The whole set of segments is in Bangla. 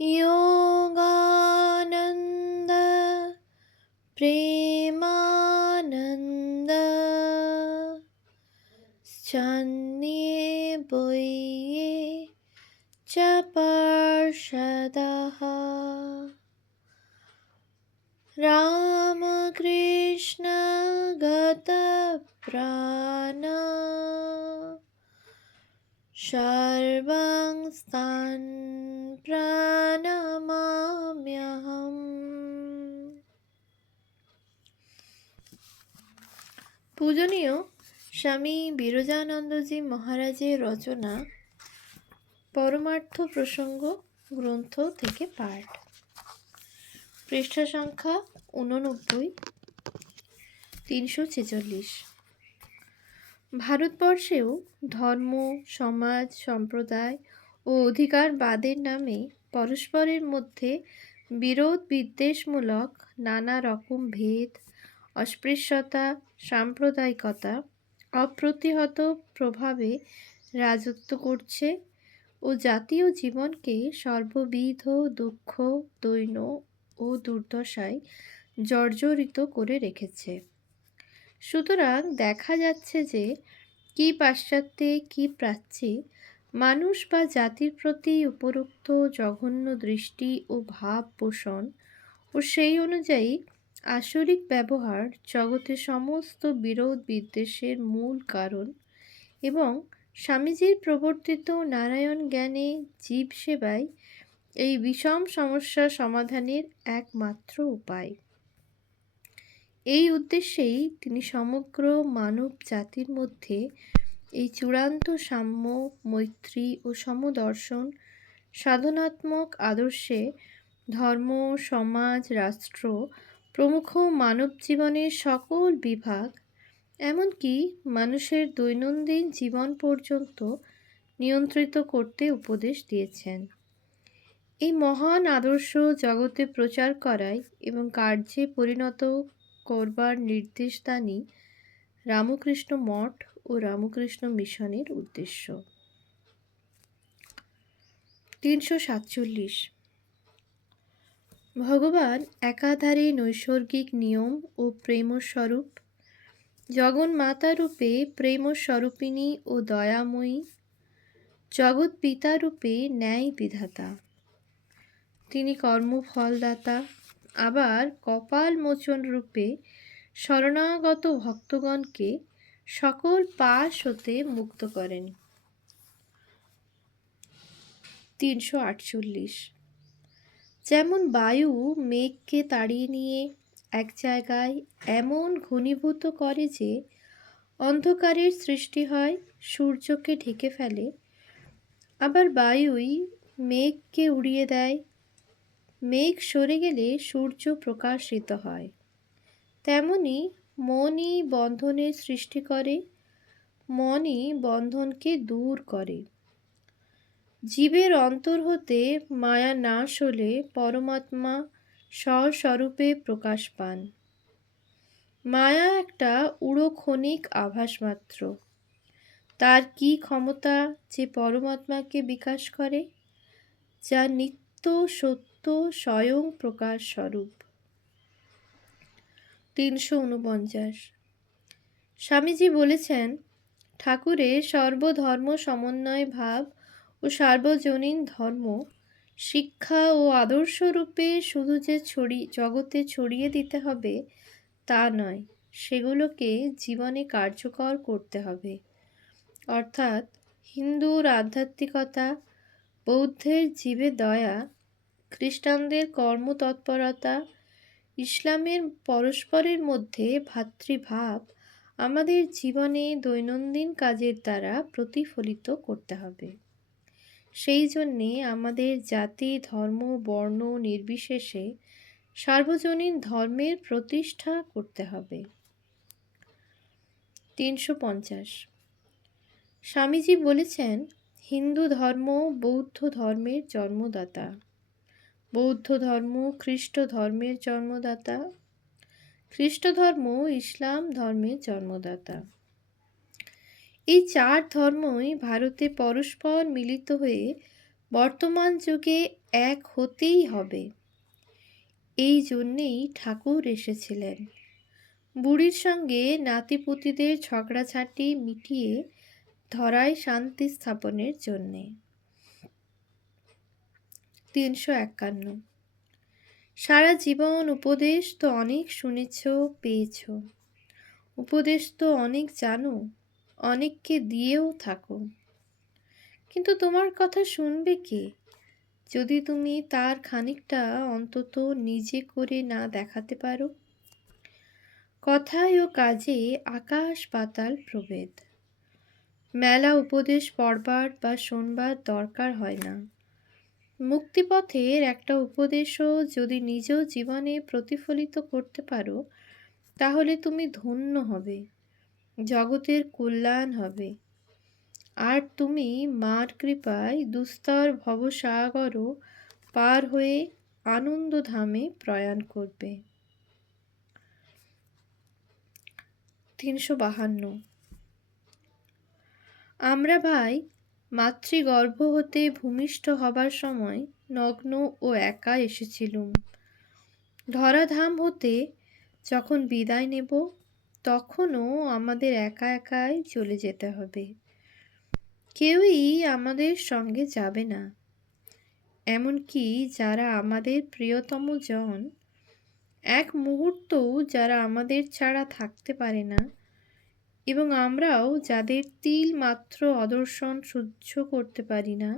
योगानन्द प्रेमानन्द सन्निभूये च पार्षदः रामकृष्ण गतप्राण सर्वं प्रणमाम्यहम्। পূজনীয় স্বামী বিরজানন্দজি মহারাজের রচনা পরমার্থ প্রসঙ্গ গ্রন্থ থেকে পাঠ, পৃষ্ঠা সংখ্যা 89, 346। ভারতবর্ষেও ধর্ম, সমাজ, সম্প্রদায় ও অধিকারবাদের নামে পরস্পরের মধ্যে বিরোধ বিদ্বেষমূলক নানা রকম ভেদ, অস্পৃশ্যতা, সাম্প্রদায়িকতা অপ্রতিহত প্রভাবে রাজত্ব করছে ও জাতীয় জীবনকে সর্ববিধ দুঃখ, দৈন্য ও দুর্দশায় জর্জরিত করে রেখেছে। সুতরাং দেখা যাচ্ছে যে কি পাশ্চাত্যে কি প্রাচ্যে মানুষ বা জাতির প্রতি উপরোক্ত জঘন্য দৃষ্টি ও ভাব পোষণ ও সেই অনুযায়ী আসরিক ব্যবহার জগতের সমস্ত বিরোধ বিদ্বেষের মূল কারণ এবং স্বামীজির প্রবর্তিত নারায়ণ জ্ঞানে জীব সেবাই এই বিষম সমস্যা সমাধানের একমাত্র উপায়। এই উদ্দেশ্যেই তিনি সমগ্র মানব জাতির মধ্যে এই চূড়ান্ত সাম্য, মৈত্রী ও সমদর্শন সাধনাত্মক আদর্শে ধর্ম, সমাজ, রাষ্ট্র প্রমুখ মানব জীবনের সকল বিভাগ, এমনকি মানুষের দৈনন্দিন জীবন পর্যন্ত নিয়ন্ত্রিত করতে উপদেশ দিয়েছেন। এই মহান আদর্শ জগতে প্রচার করাই এবং কার্যে পরিণত করবার নির্দেশদানই রামকৃষ্ণ মঠ ও রামকৃষ্ণ মিশনের উদ্দেশ্য। 347। ভগবান একাধারে নৈসর্গিক নিয়ম ও প্রেমস্বরূপ, জগন্মাতারূপে প্রেমস্বরূপিণী ও দয়াময়ী, জগৎ পিতারূপে ন্যায় বিধাতা। তিনি কর্মফলদাতা, আবার কপাল মোচন রূপে শরণাগত ভক্তগণকে সকল পাশ হতে মুক্ত করেন। 348। যেমন বায়ু মেঘকে তাড়িয়ে নিয়ে এক জায়গায় এমন ঘনীভূত করে যে অন্ধকারের সৃষ্টি হয়, সূর্যকে ঢেকে ফেলে, আবার বায়ুই মেঘকে উড়িয়ে দেয়, মেঘ সরে গেলে সূর্য প্রকাশিত হয়, তেমনি মনই বন্ধনের সৃষ্টি করে, মনই বন্ধনকে দূর করে। জীবের অন্তর হতে মায়া নাশ হলে পরমাত্মা স্বস্বরূপে প্রকাশ পান। মায়া একটা উড়ো ক্ষণিক আভাস মাত্র। তার কি ক্ষমতা যে পরমাত্মাকে বিকাশ করে, যা নিত্য সত্য স্বয়ং প্রকাশ স্বরূপ। 349। স্বামীজি বলেছেন, ঠাকুরের সর্বধর্ম সমন্বয় ভাব ও সার্বজনীন ধর্ম শিক্ষা ও আদর্শরূপে শুধু যে জগতে ছড়িয়ে দিতে হবে তা নয়, সেগুলোকে জীবনে কার্যকর করতে হবে। অর্থাৎ হিন্দুর আধ্যাত্মিকতা, বৌদ্ধের জীবে দয়া, খ্রিস্টানদের কর্মতৎপরতা, ইসলামের পরস্পরের মধ্যে ভ্রাতৃভাব আমাদের জীবনে দৈনন্দিন কাজের দ্বারা প্রতিফলিত করতে হবে। সেই জন্যে আমাদের জাতি, ধর্ম, বর্ণ নির্বিশেষে সার্বজনীন ধর্মের প্রতিষ্ঠা করতে হবে। 350। স্বামীজি বলেছেন, হিন্দু ধর্ম বৌদ্ধ ধর্মের জন্মদাতা, বৌদ্ধ ধর্ম খ্রিস্ট ধর্মের জন্মদাতা, খ্রিস্ট ধর্ম ইসলাম ধর্মের জন্মদাতা। এই চার ধর্মই ভারতে পরস্পর মিলিত হয়ে বর্তমান যুগে এক হতেই হবে। এই জন্যেই ঠাকুর এসেছিলেন, বুড়ির সঙ্গে নাতিপুতিদের ঝগড়াঝাঁটি মিটিয়ে ধরায় শান্তি স্থাপনের জন্যে। 351। সারা জীবন উপদেশ তো অনেক শুনেছ, পেয়েছ, উপদেশ তো অনেক জানো, অনেককে দিয়েও থাকো, কিন্তু তোমার কথা শুনবে কে যদি তুমি তার খানিকটা অন্তত নিজে করে না দেখাতে পারো? কথায় ও কাজে আকাশ পাতাল প্রভেদ। মেলা উপদেশ পড়বার বা শোনবার দরকার হয় না। মুক্তিপথের একটা উপদেশও যদি নিজ জীবনে প্রতিফলিত করতে পারো, তাহলে তুমি ধন্য হবে, জগতের কল্যাণ হবে, আর তুমি মার কৃপায় দুস্তর ভবসাগরও পার হয়ে আনন্দধামে প্রয়াণ করবে। 352। আমরা ভাই মাতৃগর্ভ হতে ভূমিষ্ঠ হবার সময় নগ্ন ও একা এসেছিলুম। ধরাধাম হতে যখন বিদায় নেব, তখনও আমাদের একা একাই চলে যেতে হবে। কেউই আমাদের সঙ্গে যাবে না, এমনকি যারা আমাদের প্রিয়তম জন, এক মুহূর্তও যারা আমাদের ছাড়া থাকতে পারে না, এবং আমরাও যাদের তিল মাত্র অদর্শন সহ্য করতে পারি না,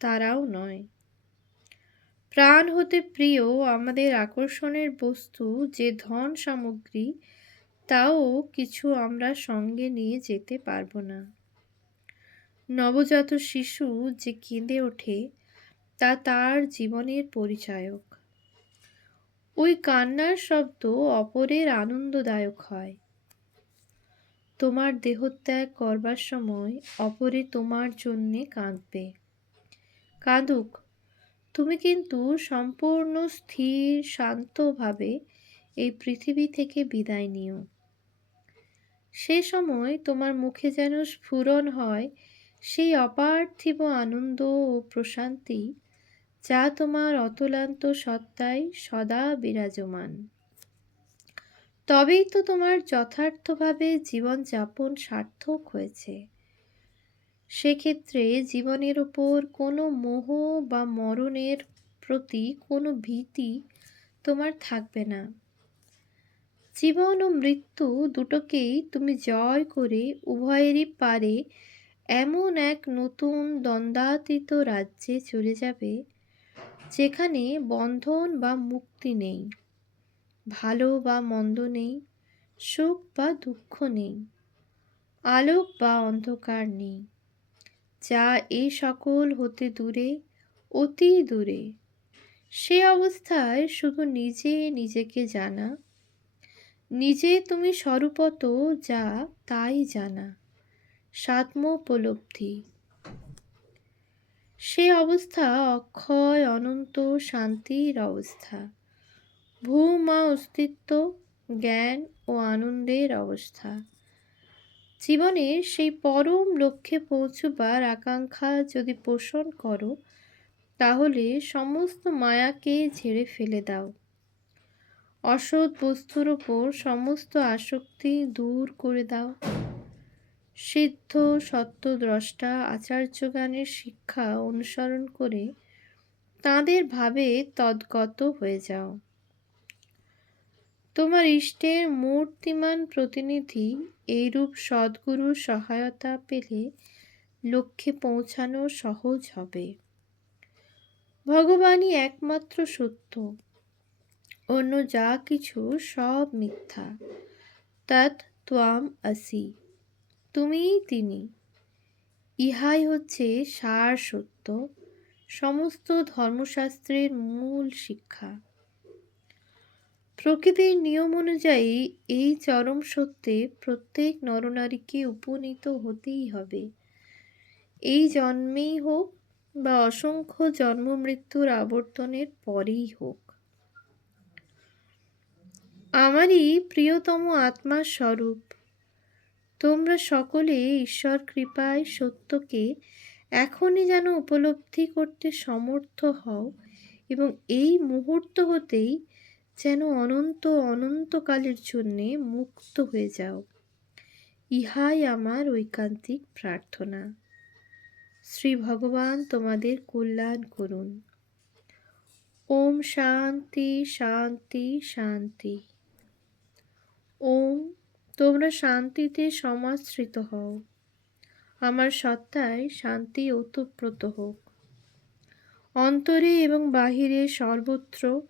তারাও নয়। প্রাণ হতে প্রিয় আমাদের আকর্ষণের বস্তু যে ধন সামগ্রী, তাও কিছু আমরা সঙ্গে নিয়ে যেতে পারবো না। নবজাত শিশু যে কেঁদে ওঠে, তা তার জীবনের পরিচায়ক। ওই কান্নার শব্দ অপরের আনন্দদায়ক হয়। তোমার দেহত্যাগ করবার সময় অপরে তোমার জন্যে কাঁদবে। কাঁদুক, তুমি কিন্তু সম্পূর্ণ স্থির শান্তভাবে এই পৃথিবী থেকে বিদায় নিও। সে সময় তোমার মুখে যেন স্ফুরণ হয় সেই অপার্থিব আনন্দ ও প্রশান্তি, যা তোমার অতলান্ত সত্তায় সদা বিরাজমান। তবেই তো তোমার যথার্থভাবে জীবনযাপন সার্থক হয়েছে। সেক্ষেত্রে জীবনের ওপর কোনো মোহ বা মরণের প্রতি কোনো ভীতি তোমার থাকবে না। জীবন ও মৃত্যু দুটোকেই তুমি জয় করে উভয়েরই পারে এমন এক নতুন দ্বন্দ্বাতীত রাজ্যে চলে যাবে, যেখানে বন্ধন বা মুক্তি নেই, ভালো বা মন্দ নেই, সুখ বা দুঃখ নেই, আলোক বা অন্ধকার নেই, যা এই সকল হতে দূরে, অতি দূরে। সে অবস্থায় শুধু নিজে নিজেকে জানা, নিজে তুমি স্বরূপত যা তাই জানা, সাত্মোপলব্ধি। সে অবস্থা অক্ষয় অনন্ত শান্তির অবস্থা, ভূমা অস্তিত্ব, জ্ঞান ও আনন্দের অবস্থা। জীবনের সেই পরম লক্ষ্যে পৌঁছবার আকাঙ্ক্ষা যদি পোষণ করো, তাহলে সমস্ত মায়াকে ঝেড়ে ফেলে দাও। অসৎ বস্তুর ওপর সমস্ত আসক্তি দূর করে দাও। সিদ্ধ সত্যদ্রষ্টা আচার্যগণের শিক্ষা অনুসরণ করে তাঁদের ভাবে তদ্গত হয়ে যাও। তোমার ইষ্টের মূর্তিমান প্রতিনিধি এইরূপ সদ্গুরুর সহায়তা পেলে লক্ষ্যে পৌঁছানো সহজ হবে। ভগবানই একমাত্র সত্য, অন্য যা কিছু সব মিথ্যা। তৎ ত্বম আসি, তুমিই তিনি। ইহাই হচ্ছে সার সত্য, সমস্ত ধর্মশাস্ত্রের মূল শিক্ষা। প্রকৃতির নিয়ম অনুযায়ী এই চরম সত্যে প্রত্যেক নরনারীকে উপনীত হতেই হবে, এই জন্মেই হোক বা অসংখ্য জন্ম মৃত্যুর আবর্তনের পরেই হোক। আমারই প্রিয়তম আত্মার স্বরূপ তোমরা সকলে ঈশ্বর কৃপায় সত্যকে এখনই যেন উপলব্ধি করতে সমর্থ হও এবং এই মুহূর্ত হতেই যেন অনন্ত অনন্তকালের জন্যে মুক্ত হয়ে যাও। ইহাই আমার ঐকান্তিক প্রার্থনা। শ্রী ভগবান তোমাদের কল্যাণ করুন। ওম শান্তি শান্তি শান্তি। ওম তোমরা শান্তিতে সমাশ্রিত হও। আমার সত্তায় শান্তি ওতপ্রোত হোক। অন্তরে এবং বাহিরে সর্বত্র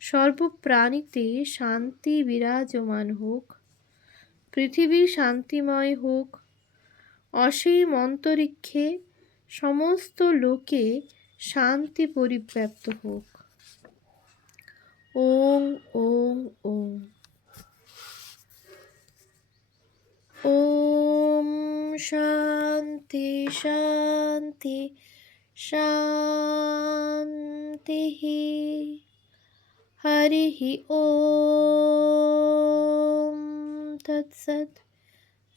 সর্বপ্রাণীতে শান্তি বিরাজমান হোক। পৃথিবী শান্তিময় হোক। অসীম অন্তরিক্ষে সমস্ত লোকে শান্তি পরিব্যাপ্ত হোক। ওং ওং ওং। ওম শান্তি শান্তি শান্তিঃ। হরিঃ ওম তৎসৎ।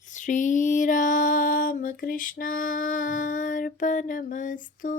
শ্রীরামকৃষ্ণার্পণমস্তু।